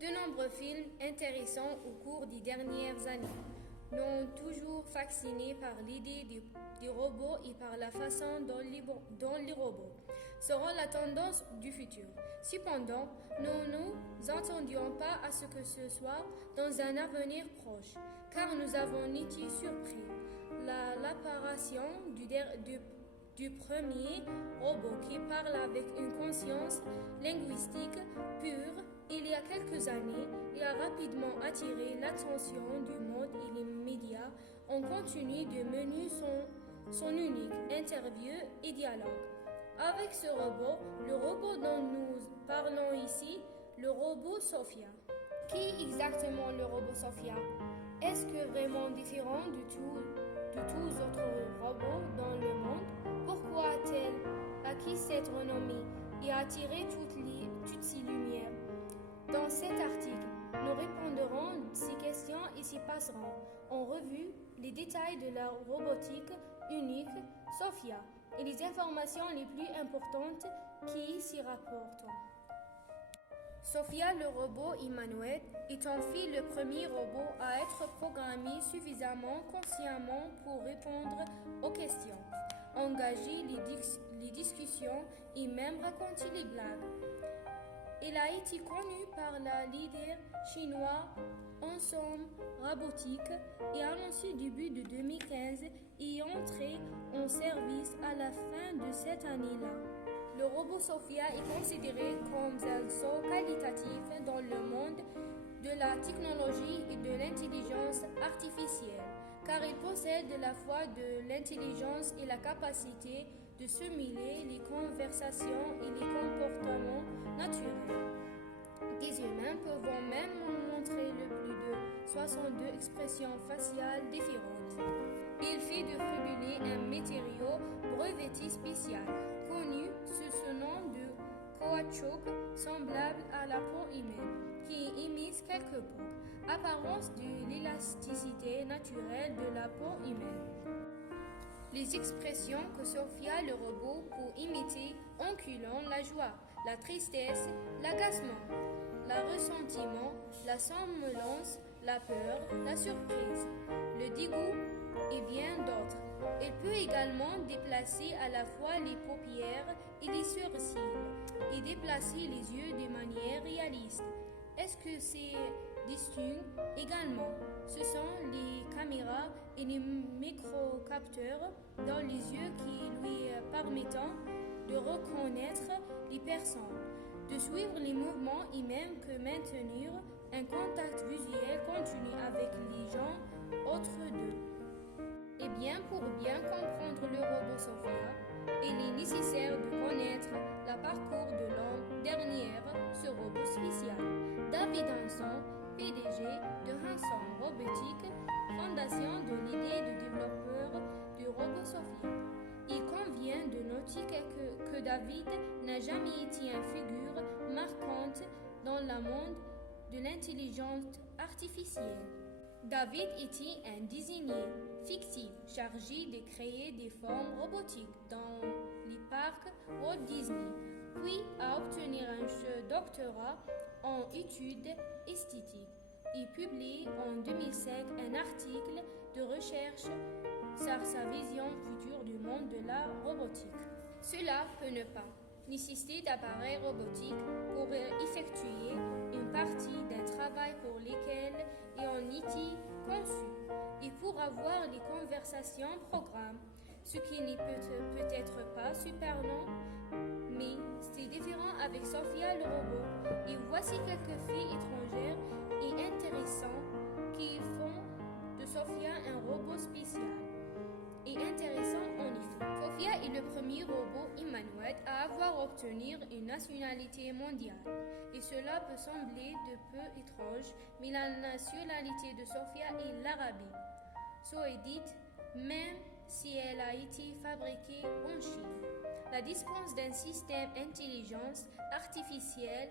De nombreux films intéressants au cours des dernières années nous ont toujours fascinés par l'idée des robots et par la façon dont les robots seront la tendance du futur. Cependant, nous ne nous attendions pas à ce que ce soit dans un avenir proche, car nous avons été surpris. L'apparition du premier robot qui parle avec une conscience linguistique pure il y a quelques années et a rapidement attiré l'attention du monde et les médias. On continue de mener son unique interview et dialogue. Avec ce robot, le robot dont nous parlons ici, le robot Sophia. Qui est exactement le robot Sophia? Est-ce que vraiment différent de tous autres robots dans le monde? Pourquoi a-t-elle acquis cette renommée et attiré toutes ces lumières? Dans cet article, nous répondrons à ces questions et s'y passerons en revue les détails de la robotique unique Sophia et les informations les plus importantes qui s'y rapportent. Sophia, le robot humanoïde, est en fait le premier robot à être programmé suffisamment consciemment pour répondre aux questions, engager les discussions et même raconter les blagues. Elle a été connue par la leader chinois Ensemble Robotique et annoncée début de 2015 et entrée en service à la fin de cette année-là. Le robot Sophia est considéré comme un saut qualitatif dans le monde de la technologie et de l'intelligence artificielle, car il possède à la fois de l'intelligence et la capacité de simuler les conversations et les comportements naturels. Des humains peuvent même montrer le plus de 62 expressions faciales différentes. Il fait de fabuler un matériau breveté spécial, connu sous ce nom de caoutchouc, semblable à la peau humaine, qui imite quelque peu apparence de l'élasticité naturelle de la peau humaine. Les expressions que Sophia le robot peut imiter incluent la joie, la tristesse, l'agacement, le ressentiment, la somnolence, la peur, la surprise, le dégoût et bien d'autres. Elle peut également déplacer à la fois les paupières et les sourcils et déplacer les yeux de manière réaliste. Est-ce que c'est distinct également? Ce sont les caméras et les microcapteurs dans les yeux qui lui permettent de reconnaître les personnes, de suivre les mouvements et même que maintenir un contact visuel continu avec les gens autres d'eux. Et bien, pour bien comprendre le robot Sophia, il est nécessaire de connaître le parcours de l'homme derrière ce robot spécial. David Hanson, PDG de Hanson Robotics, fondation de l'idée de développeur du robot Sophia. Il convient de noter que David n'a jamais été une figure marquante dans le monde de l'intelligence artificielle. David était un désigné fictif chargé de créer des formes robotiques dans les parcs Walt Disney, puis à obtenir un doctorat en études esthétiques et publié en 2007 un article de recherche sur sa vision future du monde de la robotique. Cela peut ne pas nécessiter d'appareils robotiques pour effectuer une partie d'un travail pour lequel ils ont été conçus et pour avoir les conversations programmes, ce qui n'est peut-être pas surprenant, mais c'est différent avec Sophia le robot. Et voici quelques faits étrangers et intéressants qui font de Sophia un robot spécial et intéressant en effet. Sophia est le premier robot humanoïde à avoir obtenu une nationalité mondiale. Et cela peut sembler de peu étrange, mais la nationalité de Sophia est l'Arabie saoudite, même si elle a été fabriquée en Chine. La dispense d'un système d'intelligence artificielle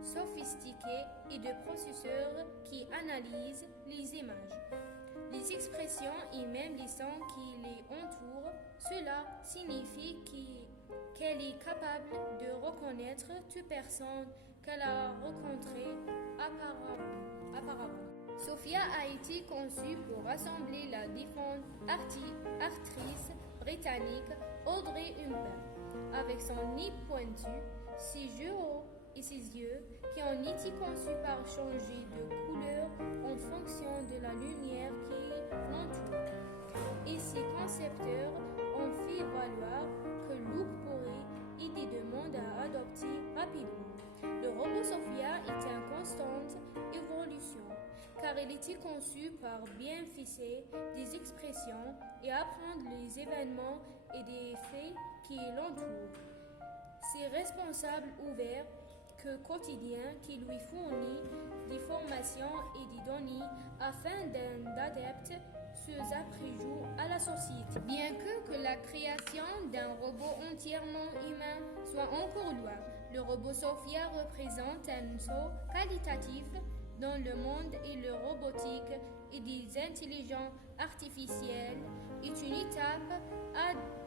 sophistiqué et de processeurs qui analysent les images, les expressions et même les sons qui les entourent. Cela signifie qu'elle est capable de reconnaître toute personne qu'elle a rencontrée à Sophia a été conçue pour rassembler la défunte actrice britannique Audrey Hepburn. Avec son nez pointu, ses joues hauts et ses yeux qui ont été conçus par changer de couleur en fonction de la lumière qui l'entoure. Et ses concepteurs ont fait valoir que Luke pourrait aider le monde à adopter rapidement. Le robot Sophia est en constante évolution car il était conçu pour bien fixer des expressions et apprendre les événements et des faits qui l'entourent. C'est responsable ouvert quotidien qui lui fournit des formations et des données afin d'adapter ses appréjugés à la société. Bien que la création d'un robot entièrement humain soit encore loin, le robot Sophia représente un saut qualitatif dans le monde et le robotique et des intelligences artificielles est une étape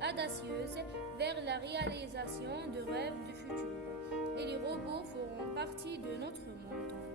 audacieuse vers la réalisation de rêves du futur. Et les robots feront partie de notre monde.